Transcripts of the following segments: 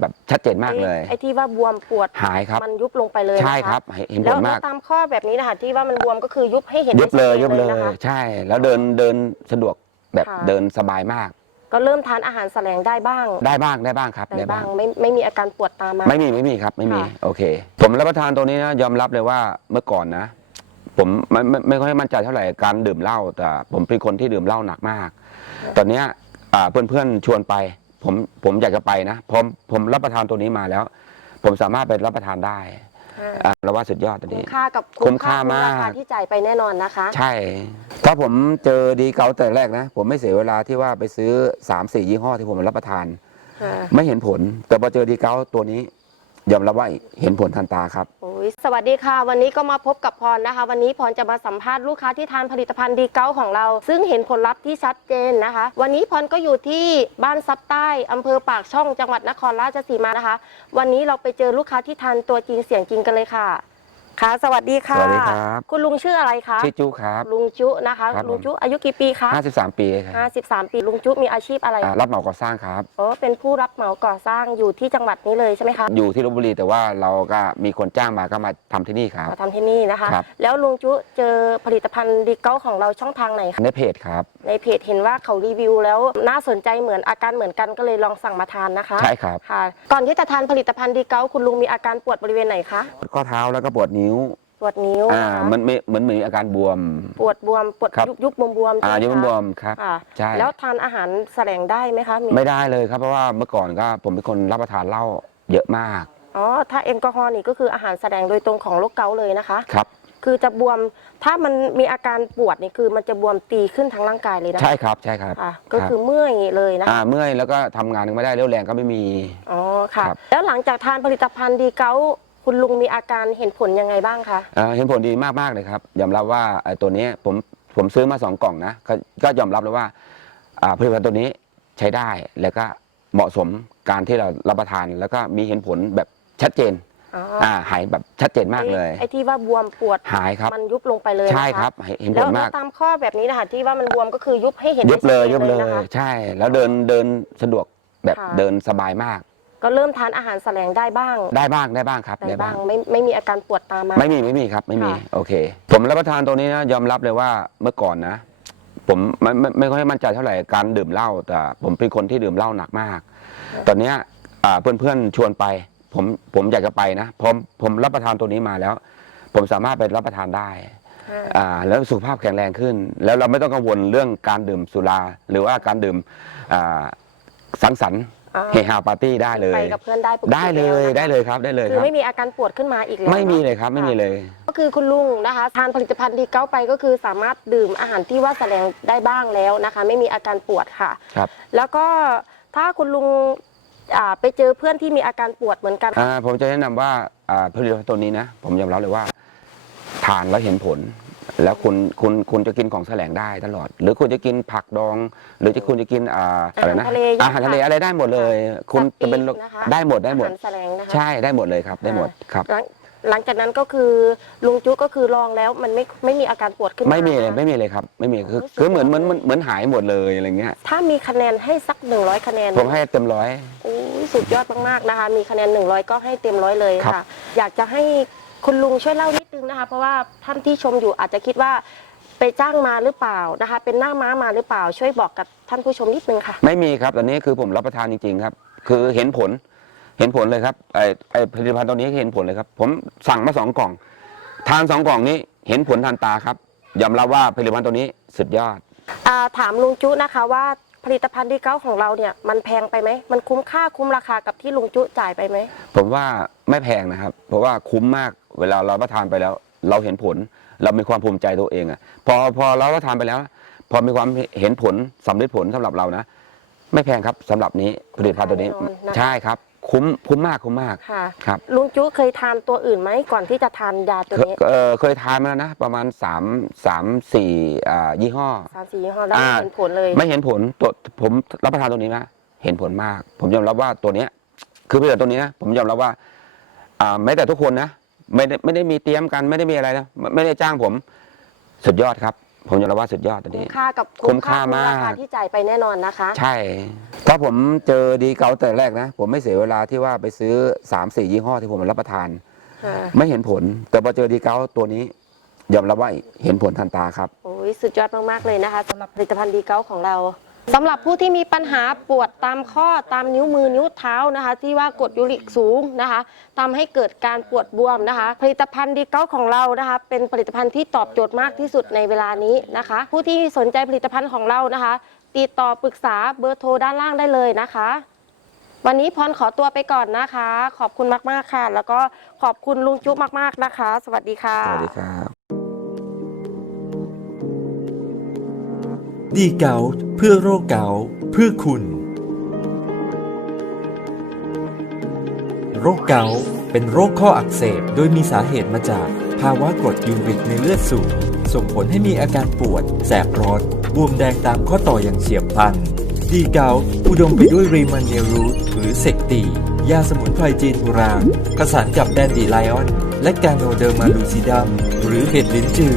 แบบชัดเจนมากเลยไอ้ไอ้ที่ว่าบวมปวดหายครับ มันยุบลงไปเลยนะะใช่ครับ เห็นผแล้วลแล้มาวกตามข้อแบบนี้นะคะที่ว่ามันบวมก็คือยุบให้เห็นยุบเลยได้ชัดจนยุบเลยนะคะใช่ แล้วเดินเดินสะดวกแบบค่ะเดินสบายมาก ก็เริ่มทานอาหารแสลงได้บ้าง ได้บ้างได้บ้างครับได้ได้บ้าบ้างงไม่ไม่มีอาการปวดตามมาไม่มีไม่มีครับไม่มีค่ะโอเค ผมรับประทานตัวนี้นะยอมรับเลยว่าเมื่อก่อนนะผมไม่ไม่ไม่ค่อยมั่นใจเท่าไหร่การดื่มเหล้าแต่ผมเป็นคนที่ดื่มเหล้าหนักมาก ตอนเนี้ยเพื่อนเพื่อนๆชวนไป ผมผมอยากจะไปนะผมผมรับประทานตัวนี้มาแล้ว ผมสามารถไปรับประทานได้ค่ะอ่าเราว่าสุดยอดตัวคุ้มนี้ค่ากับคุ้มค่ามาก ราคาที่จ่ายไปแน่นอนนะคะ ใช่ ถ้าผมเจอดีเกาแต่แรกนะ ผมไม่เสียเวลาที่ว่าไปซื้อ3ามสี่ยี่ห้อที่ผมรับประทานค่ะไม่เห็นผล แต่พอเจอดีเกาตัวนี้ ยอมรับว่าเห็นผลทันตาครับ โอ้ ยสวัสดีค่ะ วันนี้ก็มาพบกับพรนะคะ วันนี้พรจะมาสัมภาษณ์ลูกค้าที่ทานผลิตภัณฑ์ดีเก้าของเรา ซึ่งเห็นผลลัพธ์ที่ชัดเจนนะคะ วันนี้พรก็อยู่ที่บ้านซับใต้อำเภอปากช่องจังหวัดนครราชสีมานะคะ วันนี้เราไปเจอลูกค้าที่ทานตัวจริงเสียงจริงกันเลยค่ะ ค่ะ สวัสดีค่ะ สวัสดีครับ คุณลุงชื่ออะไรคะชื่อจุครับ ลุงจุนะคะ ครับผม ลุงจุอายุกี่ปีคะ53 ปีครับ53ปี ลุงจุมีอาชีพอะไรอ่ารับเหมาก่อสร้างครับ อ๋อเป็นผู้รับเหมาก่อสร้างอยู่ที่จังหวัดนี้เลยใช่ไหมคะอยู่ที่ลบบุรีแต่ว่าเราก็มีคนจ้างมาก็มาทำที่นี่ครับ มาทำที่นี่นะคะ ครับ แล้วลุงจุเจอผลิตภัณฑ์ดีเก้าของเราช่องทางไหนคะในเพจครับ ในเพจเห็นว่าเขารีวิวแล้วน่าสนใจเหมือนอาการเหมือนกันก็เลยลองสั่งมาทานนะคะใช่ครับ ค่ะ ก่อนที่จะทานผลิตภัณฑ์ดีเก้าคุณลุงมีอาการปวดบริเวณไหนคะข้อเท้าแล้วก็ปวดนิ้วปวดนิ้วอ่านะคะมันไม่เหมือนเหมือนมีอาการบวม ปวดบวมปวดครับ ยุบยุบบวมบวมๆอ่าใช่ยังไหมบวคะมครับ ค่ะใช่ แล้วทานอาหารแสลงได้ไหมคะมีไม่ได้เลยครับเพราะว่าเมื่อก่อนก็ผมเป็นคนรับประทานเหล้าเยอะมากอ๋อถ้าแอลกอฮอล์นี่ก็คืออาหารแสดงโดยตรงของโรคเกาต์เลยนะคะ ครับ คือจะบวมถ้ามันมีอาการปวดนี่คือมันจะบวมตีขึ้นทั้งร่างกายเลยนะใช่ครับใช่ครับค่ะก็คือเมื่อยเลยนะอ่าเมื่อยแล้วก็ทำงานไม่ได้เรี่ยวแรงก็ไม่มี อ๋อค่ะ ครับ แล้วหลังจากทานผลิตภัณฑ์ดีเกาต์คุณลุงมีอาการเห็นผลยังไงบ้างคะอ่าเห็นผลดีมากๆเลยครับยอมรับว่าไอ้ตัวนี้ผมผมซื้อมาสองกล่องนะก็ก็ยอมรับเลยว่าอ่าผลิตภัณฑ์ตัวนี้ใช้ได้แล้วก็เหมาะสมการที่เรารับประทานแล้วก็มีเห็นผลแบบชัดเจน อ๋ออ่าหายแบบชัดเจนมากเลยไอ้ไอ้ที่ว่าบวมปวดหายครับ มันยุบลงไปเลยนะะใช่ครับเห็นผแล้วลแล้มาวกตามข้อแบบนี้นะคะที่ว่ามันบวมก็คือยุบให้เห็นยุบเลยได้ยุชับดเลจนยนะคะ ใช่ แล้วเดินเดินสะดวกแบบค่ะ เดินสบายมาก ก็เริ่มทานอาหารแสลงได้บ้างได้บ้างได้บ้างครับ ได้บ้างไม่ไม่มีอาการปวดตามมา ไม่มีไม่มีครับไม่มีค่ะ โอเค ผมรับประทานตัวนี้นะยอมรับเลยว่าเมื่อก่อนนะ ผมไม่ไม่ไม่ค่อยมั่นใจเท่าไหร่การดื่มเหล้าแต่ผมเป็นคนที่ดื่มเหล้าหนักมาก ตอนเนี้ยเพื่อนเพื่อนๆชวนไป ผมผมอยากจะไปนะผมผมรับประทานตัวนี้มาแล้ว ผมสามารถไปรับประทานได้ค่ะอ่าแล้วสุขภาพแข็งแรงขึ้น แล้วเราไม่ต้องกังวลเรื่องการดื่มสุรา หรือว่าการดื่มอ่าสังสรรค์อ๋อเฮฮาปาร์ตี้ได้เลย ไปกับเพื่อนได้ปกติได้เลยแวนะคะได้เลยครับได้เลยคืคอรับไม่มีอาการปวดขึ้นมาอีกแล้วไม่มีนอะเลยครับไม่มีเลย ก็คือคุณลุงนะคะทานผลิตภัณฑ์ดีเก้าไปก็คือสามารถดื่มอาหารที่ว่าแสดงได้บ้างแล้วนะคะ ไม่มีอาการปวดค่ะครับแล้วก็ถ้าคุณลุง อ่าไปเจอเพื่อนที่มีอาการปวดเหมือนกัน อ่าผมจะแนะนำว่าอ่าผลิตภัณฑ์ตัวนี้นะผมยอมรับเลยว่าทานแล้วเห็นผล แล้วคุณคุณคุณจะกินของแสลงได้ตลอด หรือคุณจะกินผักดอง หรือจะคุณจะกินอ่าอะไรนะอาหารทะเลอาหารทะเลอะไรได้หมดเลย คุณจะเป็นจับปีกนะคะ ได้หมดได้หมด อาารแสลงนะคะ ใช่ได้หมดเลยครับได้หมดครับ หลัง หลังจากนั้นก็คือลุงจุก็คือลองแล้วมันไม่ไม่มีอาการปวดขึ้นมาไม่มีเลยนะคะไม่มีเลยครับ ไม่มีคือรู้สึกคือเหมือนเหมือนเหมือนเหมือนหายหมดเลยอะไรเงี้ยถ้ามีคะแนนให้สัก100คะแนนผมให้เต็มร้อยโอ้ยสุดยอดมากๆนะคะ มีคะแนน100ก็ให้เต็มร้อยเลยครัค่ะบอยากจะให้คุณลุงช่วยเล่านิดนึงนะคะ เพราะว่าท่านที่ชมอยู่อาจจะคิดว่าไปจ้างมาหรือเปล่านะคะ เป็นหน้าม้ามาหรือเปล่า ช่วยบอกกับท่านผู้ชมนิดนึงค่ะ ไม่มีครับตอนนี้คือผมรับประทานจริงๆครับ คือเห็นผล เห็นผลเลยครับไอไอผลิตภัณฑ์ตัวนี้เห็นผลเลยครับ ผมสั่งมาสองกล่อง ทานสองกล่องนี้เห็นผลทันตาครับยอมรับว่าผลิตภัณฑ์ตัวนี้สุดยอด อ่าถามลุงจุนะคะว่าผลิตภัณฑ์ดีเก้าของเราเนี่ยมันแพงไปไหมมันคุ้มค่าคุ้มราคากับที่ลุงจุจ่ายไปไหมผมว่าไม่แพงนะครับ เพราะว่าคุ้มมากเวลาเรารับประทานไปแล้ว เราเห็นผลเรามีความภูมิใจตัวเองอะพอพอเรารับประทานไปแล้ว พอมีความเห็นผลสำเร็จผลสำหรับเรานะ ไม่แพงครับสำหรับนี้ผลิตภัณฑ์ตัวนี้ แน่นอนนะคะ ใช่ครับ คุ้มคุ้มมากคุ้มมากค่ะครับลุงจุเคยทานตัวอื่นไหมก่อนที่จะทานยาตัวเคยนี้เอ่อเคยทานมาแล้วนะ ประมาณ3ามสามสี่อ่ายี่ห้อสามสี่ยี่ห้อแล้วไม่อ่าเห็นผลเลย ไม่เห็นผลตัวผมรับประทานตัวนี้นะเห็นผลมาก ผมยอมรับว่าตัวเนี้ย คือผลิตภัณฑ์ตัวนี้นะผมยอมรับว่าอ่าแม้แต่ทุกคนนะ ไม่ได้ไม่ได้มีเตรียมกันไม่ได้มีอะไรนะไม่ไม่ได้จ้างผม สุดยอดครับ ผมยอมรับว่าสุดยอดตัวคุ้นี้ มค่ากับคุ้มค่ามากราคาที่จ่ายไปแน่นอนนะคะ ใช่ ถ้าผมเจอดีเกาแต่แรกนะ ผมไม่เสียเวลาที่ว่าไปซื้อ3ามสี่ยี่ห้อที่ผมรับประทาน ค่ะไม่เห็นผล แต่พอเจอดีเกาตัวนี้ ยอมรับว่าเห็นผลทันตาครับ โอ้ยสุดยอดมาก ๆ เลยนะคะสำหรับผลิตภัณฑ์ดีเก้าของเรา สำหรับผู้ที่มีปัญหาปวดตามข้อตามนิ้วมือนิ้วเท้านะคะ ที่ว่ากรดยูริกสูงนะคะทำให้เกิดการปวดบวมนะคะ ผลิตภัณฑ์ดีเก้าของเรานะคะ เป็นผลิตภัณฑ์ที่ตอบโจทย์มากที่สุดในเวลานี้นะคะ ผู้ที่สนใจผลิตภัณฑ์ของเรานะคะ ติดต่อปรึกษาเบอร์โทรด้านล่างได้เลยนะคะ วันนี้พรขอตัวไปก่อนนะคะ ขอบคุณมากๆค่ะ แล้วก็ขอบคุณลุงจุ๊บมากๆนะคะ สวัสดีค่ะ สวัสดีครับ ดีเกาต์เพื่อโรคเกาต์เพื่อคุณ โรคเกาต์เป็นโรคข้ออักเสบ โดยมีสาเหตุมาจากภาวะกรดยูริกในเลือดสูง ส่งผลให้มีอาการปวด แสบร้อนบวมแดงตามข้อต่ออย่างเฉียบพลัน ดีเกาต์อุดมไปด้วยรีมันเนรูทหรือเซกตียาสมุนไพรจีนโบราณผสานกับแดนดีไลออน และกาโนเดอร์มาลูซิดัมหรือเห็ดลิ้นจือ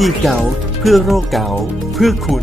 ดีเกาเพื่อโรคเกาเพื่อคุณ